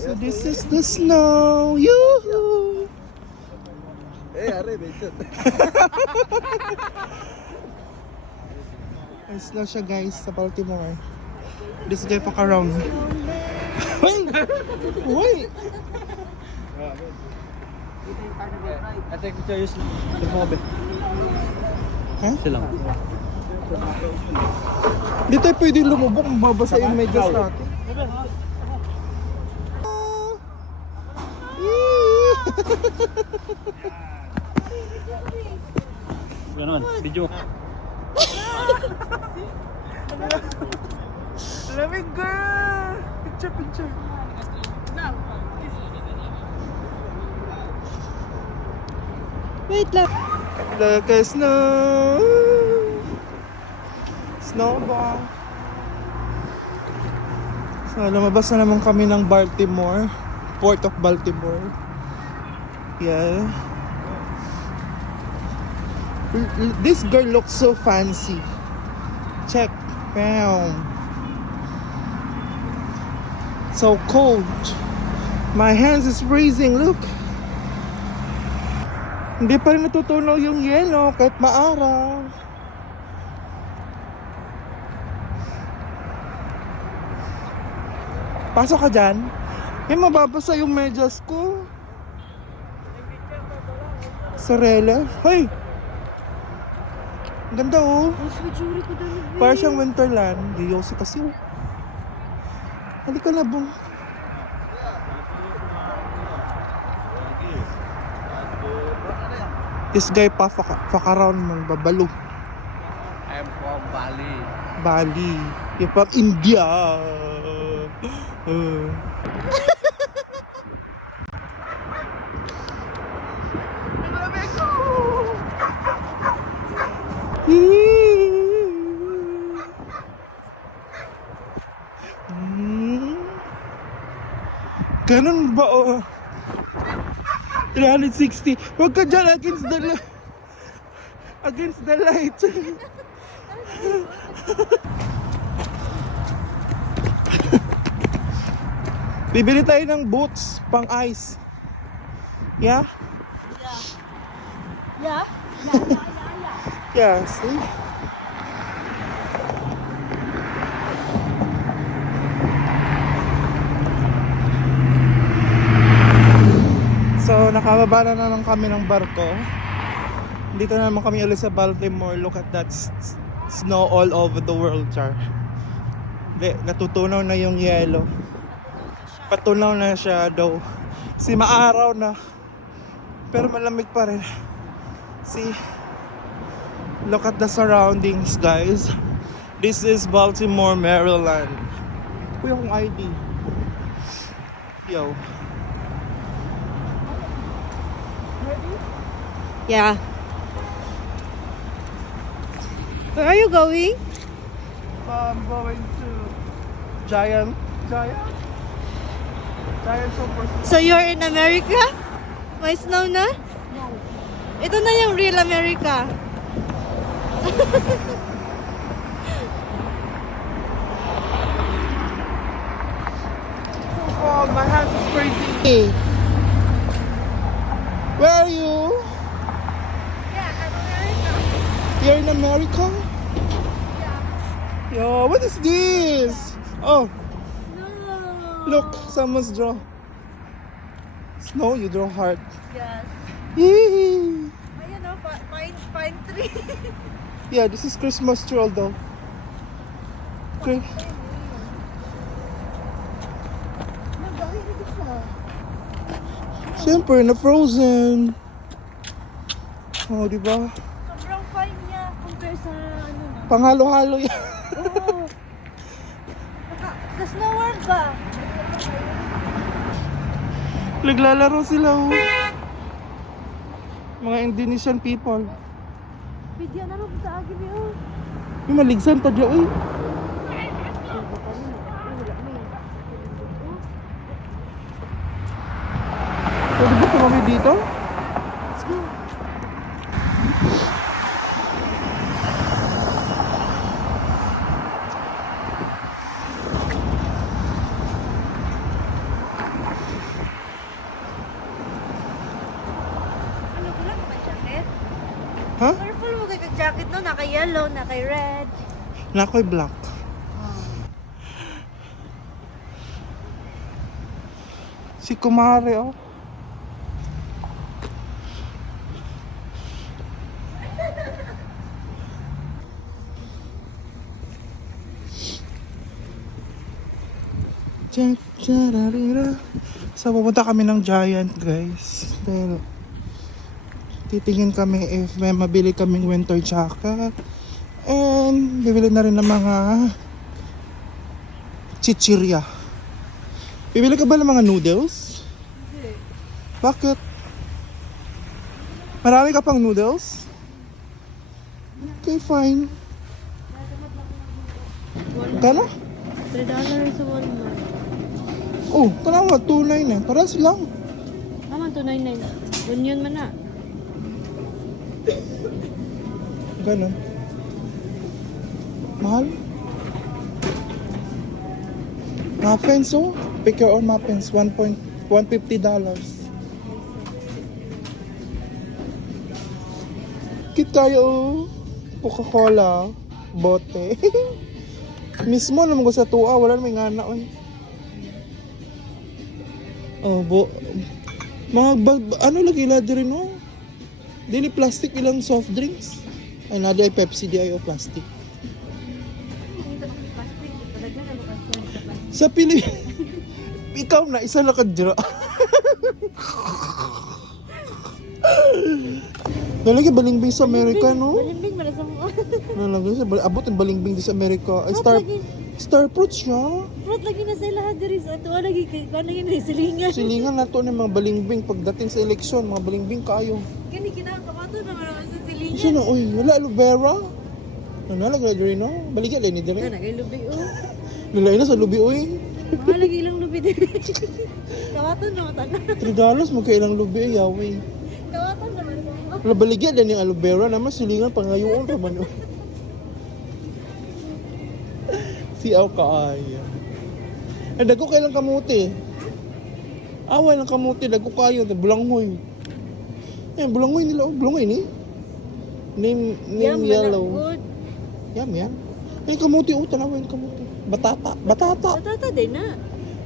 So this is the snow. Yoo-hoo! Are, medyo. May snow siya guys sa Baltimore. This guy pa karong. Wait! Wait! I take picture use the mobile. Ha? Silang. Di tayo pwede lumubog. Mabasa yung medyas natin. Gano'n, video. Lamig girl! Picture, picture. Wait lang. Look at snow. Snowball. So lumabas na naman kami ng Baltimore. Port of Baltimore. Yeah. This girl looks so fancy. Check. Bam. So cold. My hands is freezing. Look. Hindi pa rin natutunaw yung yelo kahit maaraw. Pasok ka dyan. May mababasa yung medyas ko. Sarela. Hoy! Ganda oh. Para siyang Winterland. Yoyosi kasi oh. Halika na bong. This guy pa fuck around man babalo. I'm from Bali. Bali. You're from India. Ganun ba oh? 360. Huwag ka dyan against the light. Bibili tayo ng boots pang ice. Yeah? Yeah? Yeah, see? So, nakababa na naman kami ng barko. Dito na naman kami ulit sa Baltimore. Look at that snow all over the world, char. Natutunaw na yung yellow. Patunaw na siya daw. Si maaraw na. Pero malamig pa rin. See? Look at the surroundings, guys. This is Baltimore, Maryland. Kuya kong ID. Yo. Yeah. Where are you going? I'm going to Giant Super. So you're in America? May snow na? No. Ito na yung real America. So cold, my hands is crazy. Hey. Where are you? Yeah, I'm America. You're in America? Yeah. Yo, what is this? Oh, No. look, someone's draw. Snow, you draw heart. Yes. Yee. Ayan o, pine tree. Yeah, this is Christmas tree although. Okay. Siyempre, na-frozen. Oh, di ba? Sobrang fine niya compare sa ano na. Panghalo-halo yan. Oo. Sa snow world ba? Naglalaro sila oh. Mga Indonesian people. Bidya na rin sa agin yun. Yung maligsan tadya uy. Pwede ba tumami dito? Let's go. No, naka-yellow, naka-red. Na ako'y black. Si Kumare, oh. So, pupunta kami ng Giant, guys. Dahil titingin kami if may mabili kaming winter jacket. And bibili na rin ng mga chichirya. Bibili ka ba ng mga noodles? Hindi. Bakit? Marami ka pang noodles? Okay, fine. Kano? $3 sa Walmart. Oh, tanawa, 2.9 eh. Paras lang. Naman, $2.99. Union man na. Ganon. Mahal? Muffins, oh. Pick your own muffins. $1.50. Cute tayo, oh. Coca-Cola. Bote. Mismo naman ko sa tuwa. Wala namang ngana, oh. Oh, ano lagi ladi rin, oh. Dili plastic ilang soft drinks. Ay, nadi ay Pepsi, di ay o plastic. Sa pili, ikaw na, isa na kadra. Nalagay balingbing sa Amerika, no? Balimbing, malasang mo. Nalagay sa abot ang balingbing di sa Amerika. Ay, star fruit siya. Fruit lagi na sa lahat diri sa ato. Lagi kay kuan lagi na silingan. Silingan na to ng mga balingbing pagdating sa eleksyon, mga balingbing kayo. Kani kinakamato naman naman sa silingan. Isa na, uy, wala aloe vera. Nalagay na rin, no? Baligyan din ni Kana dire. kay lubi oh. Nalagay na sa lubi, uy. Mga lagi ilang lubi diri. Kawaton naman tanan. $3 magkailang lubi, yawi. Kawaton naman. Wala baligyan din yung aloe vera naman silingan pangayoon raman. Si Aw kaaya. Ay, dago kailang kamuti. Away lang kamuti, dago kayo, bulanghoy. Eh, bulanghoy nila, oh, bulanghoy ni. Name yellow. Good. Yam yan. Eh, kamuti, oh, tanawa yung kamuti. Batata. Batata din na.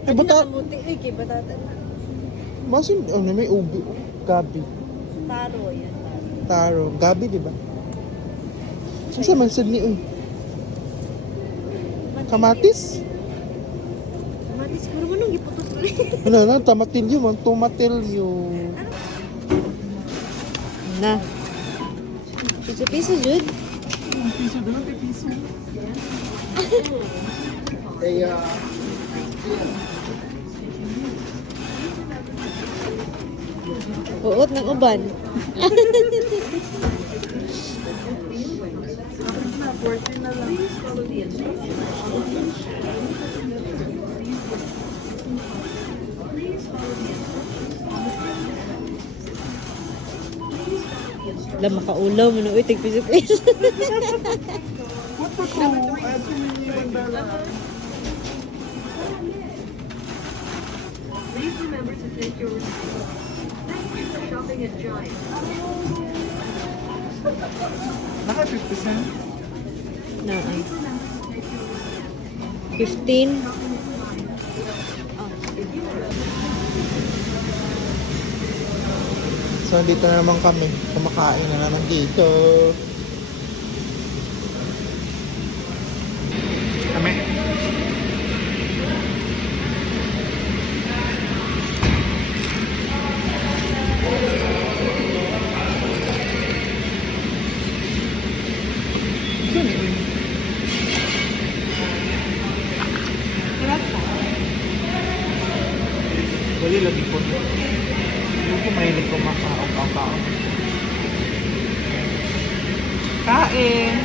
Eh, batata. Kamuti ay kay batata na. Masin, ano, may ubi, oh. Gabi. Taro yan. Taro. Gabi, di ba? Saan man sad ni, uy? Kamatis? Kamatis ko naman nung iputos ko rin. Ano na, tamatilyo man, tomatilyo. Na. Piso-piso, Jude. Piso, doon ang piso. Kaya, Uot ng uban. Wala makaulaw mo na uy, tig-piso-piso. what pa to? I have to $1 million. Please remember to take your receipt. Thank you for shopping at Giant. Naka 50 cent? Na, 15. So, dito na naman kami. Kumakain na naman dito. Kami. Dali lagi po. Hindi ko mahilig kumakaon. Kain!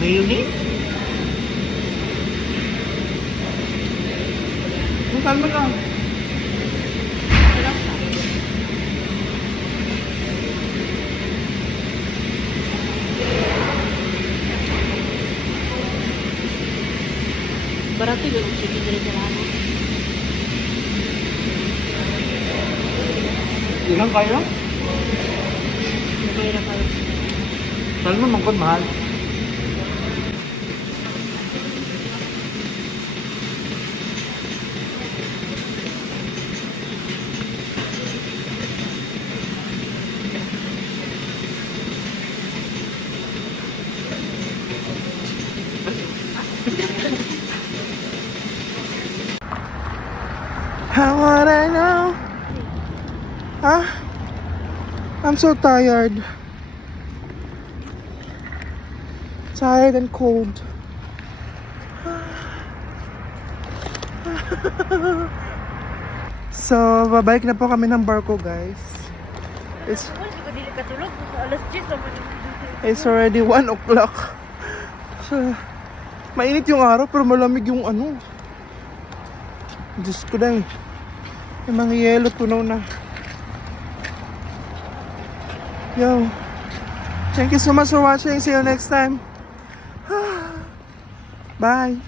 Mayonnaise? Bukan mo lang. Barato yung chicken dito sa lano. Ilang kayo? May na kayo. Saan mo mangkod mahal? How would I know? Huh? I'm so tired. Tired and cold. So, babalik na po kami ng barko, guys. It's, Wala ko dili katulog. Alas 10 naman. it's already 1 o'clock. So, mainit yung araw pero malamig yung ano. Diyos ko dahil. Yung mga yelo tunaw na. Yo. Thank you so much for watching. See you next time. Bye.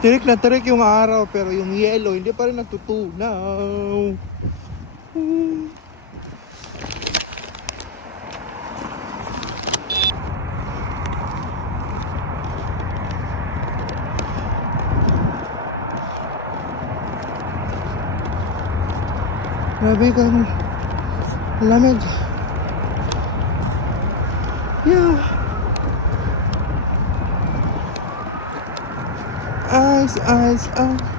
Tirik na tirik yung araw pero yung yelo hindi pa rin nagtutunaw. Grabe ka. Lamig. Yeah. Ice, ice, ice.